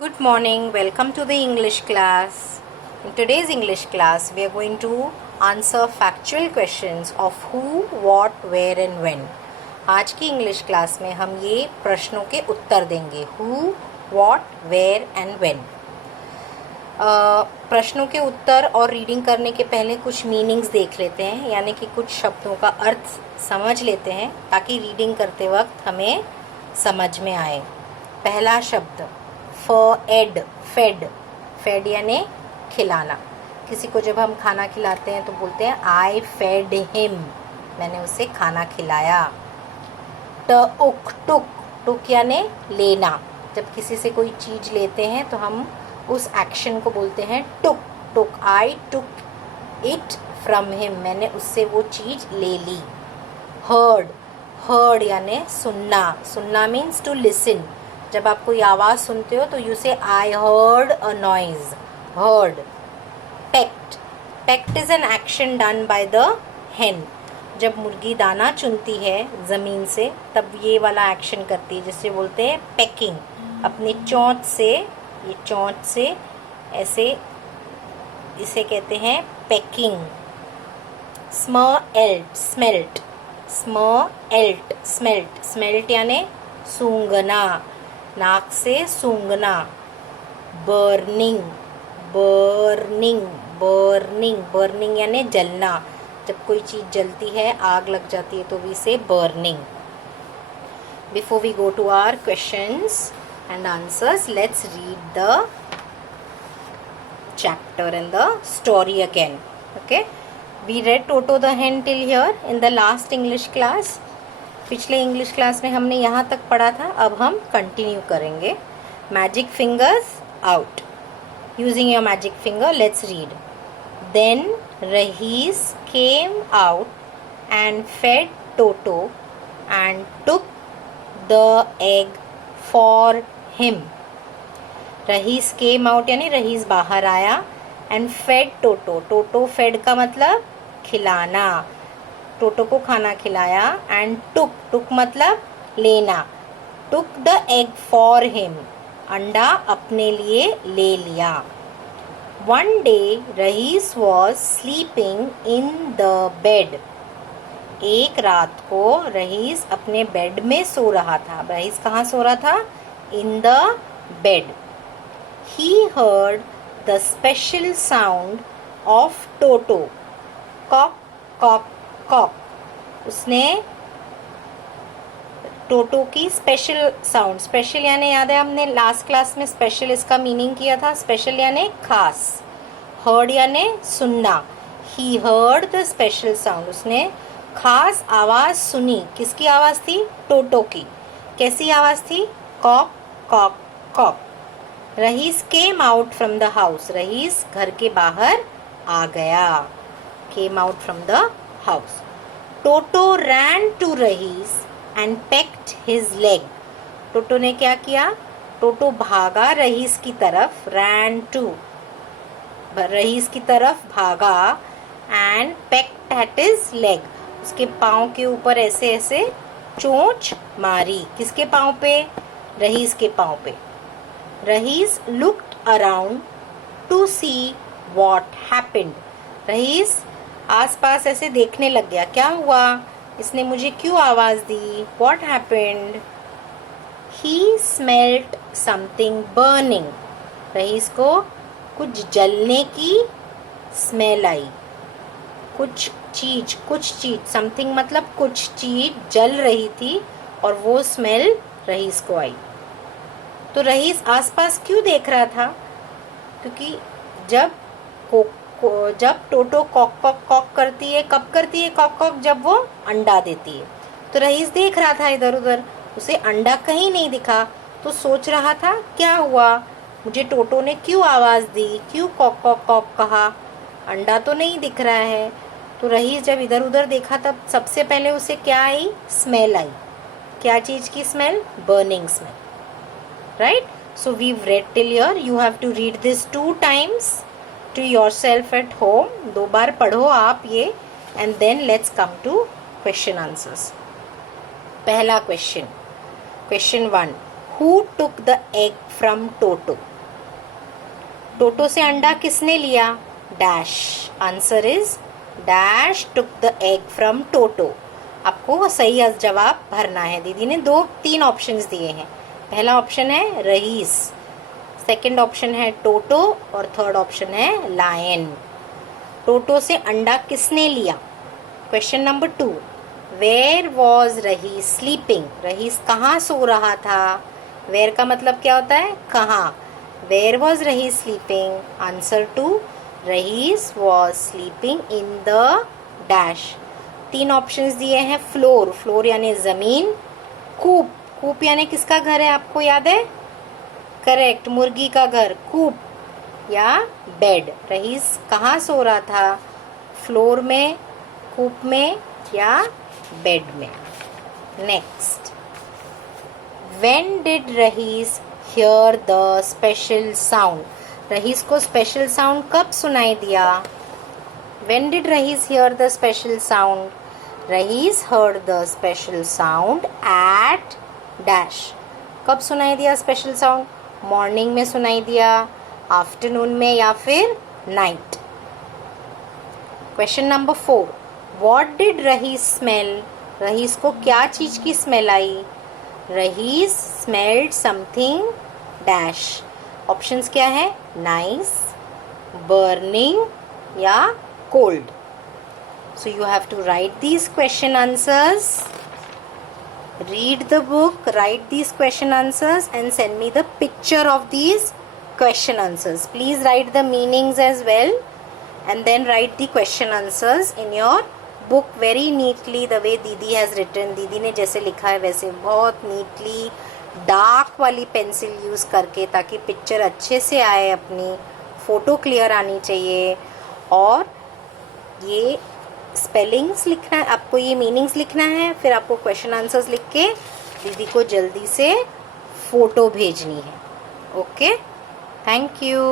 Good morning, welcome to the English class. In today's English class, we are going to answer factual questions of who, what, where and when. आज की English class में हम ये प्रश्नों के उत्तर देंगे who, what, where and when. प्रश्नों के उत्तर और रीडिंग करने के पहले कुछ मीनिंग्स देख लेते हैं, यानी कि कुछ शब्दों का अर्थ समझ लेते हैं ताकि रीडिंग करते वक्त हमें समझ में आए. पहला शब्द फेड. फेड यानी खिलाना. किसी को जब हम खाना खिलाते हैं तो बोलते हैं आई फेड हिम, मैंने उसे खाना खिलाया. टुक यानी लेना. जब किसी से कोई चीज़ लेते हैं तो हम उस एक्शन को बोलते हैं टुक. आई टुक इट फ्रॉम हिम, मैंने उससे वो चीज़ ले ली. हर्ड यानी सुनना मीन्स टू लिसन. जब आप कोई आवाज़ सुनते हो तो you say I heard a noise. Heard. Pecked is an action done by the hen. जब मुर्गी दाना चुनती है ज़मीन से तब ये वाला एक्शन करती है जिसे बोलते हैं पेकिंग. अपनी चोंच से ऐसे, इसे कहते हैं पेकिंग. स्मेल्ट यानी सूंघना, नाक से सूंघना. बर्निंग यानी जलना. जब कोई चीज़ जलती है, आग लग जाती है तो we say burning. Before we go to our questions and answers, let's read the chapter and the story again. Okay, we read Toto the hen till here in the last English class. पिछले English class में हमने यहाँ तक पढ़ा था. अब हम continue करेंगे. Magic fingers out. Using your magic finger let's read. Then Rahees came out and fed Toto and took the egg for him. Rahees came out यानी रहीस बाहर आया. एंड फेड टोटो फेड का मतलब खिलाना. टोटो को खाना खिलाया. एंड टुक मतलब लेना. टुक द एग फॉर हिम, अंडा अपने लिए ले लिया. वन डे रहीस was sleeping in the bed. एक रात को रहीस अपने बेड में सो रहा था. रहीस कहाँ सो रहा था? In the bed. He heard the special sound of Toto. Kock cock Kock. उसने टोटो की स्पेशल साउंड. स्पेशल यानी याद है हमने लास्ट क्लास में स्पेशल इसका मीनिंग किया था. स्पेशल यानी खास. हर्ड यानी सुनना. He heard the special sound. उसने खास आवाज सुनी. किसकी आवाज थी? टोटो की. कैसी आवाज थी? Cock cock cock. Rahees came out from the house. Rahees घर के बाहर आ गया. Came out from the house. Toto ran to Rahees and pecked his leg. Toto ने क्या किया? टोटो भागा रहीस की तरफ. रैन टू, रहीस की तरफ भागा. And packed at his leg. उसके पाँव के ऊपर ऐसे ऐसे चोंच मारी. किसके पाँव पे? रहीस के पाँव पे. रहीस looked around two see what happened. रहीस आसपास ऐसे देखने लग गया. क्या हुआ? इसने मुझे क्यों आवाज दी? What happened? He smelt something burning. Rahees को कुछ जलने की स्मेल आई. कुछ चीज समथिंग मतलब कुछ चीज जल रही थी और वो स्मेल रहीस को आई. तो रहीस आसपास क्यों देख रहा था? क्योंकि जब टोटो कॉक कॉक कॉक करती है, कब करती है कॉक कॉक? जब वो अंडा देती है. तो रहीस देख रहा था इधर उधर. उसे अंडा कहीं नहीं दिखा तो सोच रहा था क्या हुआ? मुझे टोटो ने क्यों आवाज दी? क्यों कॉक कॉक कॉक कहा? अंडा तो नहीं दिख रहा है. तो रहीस जब इधर उधर देखा तब सबसे पहले उसे क्या आई? स्मेल आई. क्या चीज की smell? Burning smell. Right. So we've read till here. You have to read this 2 times to yourself at home. 2 बार पढ़ो आप ये. And then let's come to question answers. पहला question. Question 1. Who took the egg from Toto? Toto से अंडा किसने लिया? Dash. Answer is dash took the egg from Toto. आपको सही जवाब भरना है। दीदी ने 3 ऑप्शंस दिए हैं। पहला ऑप्शन है रईस, सेकंड ऑप्शन है टोटो और थर्ड ऑप्शन है लायन। टोटो से अंडा किसने लिया? क्वेश्चन नंबर 2, वेयर वॉज रहीस स्लीपिंग? रहीस कहाँ सो रहा था? वेयर का मतलब क्या होता है? कहाँ। वेयर वॉज रहीस स्लीपिंग? आंसर 2, रहीस was sleeping in the dash. 3 options दिए हैं। फ्लोर, फ्लोर यानी जमीन। कूप, कूप यानी किसका घर है? आपको याद है? करेक्ट, मुर्गी का घर, कूप या बेड। रहीस कहाँ सो रहा था? फ्लोर में, कूप में या बेड में। नेक्स्ट, व्हेन डिड रहीस हियर द स्पेशल साउंड? रहीस को स्पेशल साउंड कब सुनाई दिया? व्हेन डिड रहीस हियर द स्पेशल साउंड? रहीस heard the special sound eight dash. कब सुनाई दिया स्पेशल साउंड? मॉर्निंग में सुनाई दिया, आफ्टरनून में या फिर night. Question number 4, what did रहीस स्मेल? रहीस को क्या चीज की स्मेल आई? रहीस स्मेल्ड समथिंग डैश। ऑप्शंस क्या है? नाइस, बर्निंग या cold. So you have to write these question answers. Read the book, write these question answers and send me the picture of these question answers. Please write the meanings as well and then write the question answers in your book very neatly the way दीदी has written. दीदी ने जैसे लिखा है वैसे बहुत neatly dark वाली pencil use करके, ताकि पिक्चर अच्छे से आए, अपनी फ़ोटो क्लियर आनी चाहिए। और ये स्पेलिंग्स लिखना है आपको, ये मीनिंग्स लिखना है, फिर आपको क्वेश्चन आंसर्स लिख के दीदी को जल्दी से फ़ोटो भेजनी है। Okay, thank you.